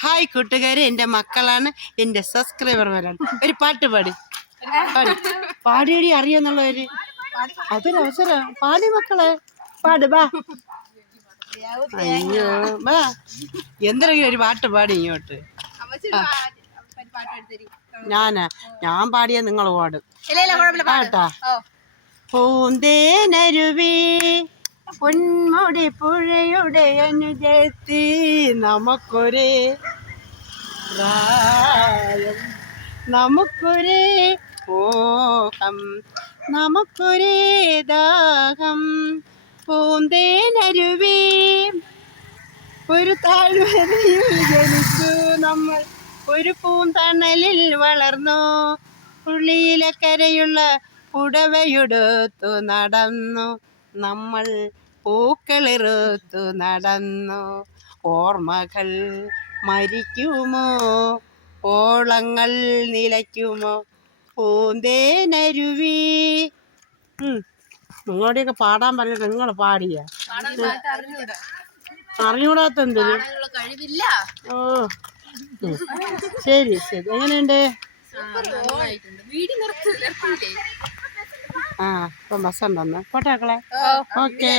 Hi കൂട്ടുകാരെ, എൻ്റെ മക്കളാണ്, എൻ്റെ സബ്സ്ക്രൈബർമാരാണ്. ഒരു പാട്ട് പാടി പാടിയടി അറിയാന്നുള്ളവര് അതൊരവസരം. പാടി മക്കളെ, പാട് ബാ. അയ്യോ ബാ, എന്തെങ്കിലും ഒരു പാട്ട് പാടി ഇങ്ങോട്ട്. ഞാൻ പാടിയ നിങ്ങൾ പാടും പാട്ടാ. പൂന്തേനരുവി പൊന്മുടി പുഴയുടെ അനുജത്തി നമുക്കൊരേ പ്രായം, നമുക്കൊരേ മോഹം, നമുക്കൊരേ ദാഹം. പൂന്തേനരുവി ഒരു താഴ്വരയിൽ ജനിച്ചു നമ്മൾ, ഒരു പൂന്തണലിൽ വളർന്നു, പുള്ളിയിലക്കരയുള്ള പുടവയെടുത്തു നടന്നു നമ്മൾ, പൂക്കളിറുത്തു നടന്നു. ഓർമ്മകൾ മരിക്കുമോ, ഓളങ്ങൾ നിലയ്ക്കുമോ, പൂന്തേനരുവി. നിങ്ങളുടെയൊക്കെ പാടാൻ പറഞ്ഞിട്ട് നിങ്ങൾ പാടിയ അറിഞ്ഞൂടാത്ത എന്തൊരു. ഓ ശരി ശരി, എങ്ങനെയുണ്ട്? ഇപ്പം ബസ് ഉണ്ടെന്ന് പോട്ടെ മക്കളെ. ഓക്കെ.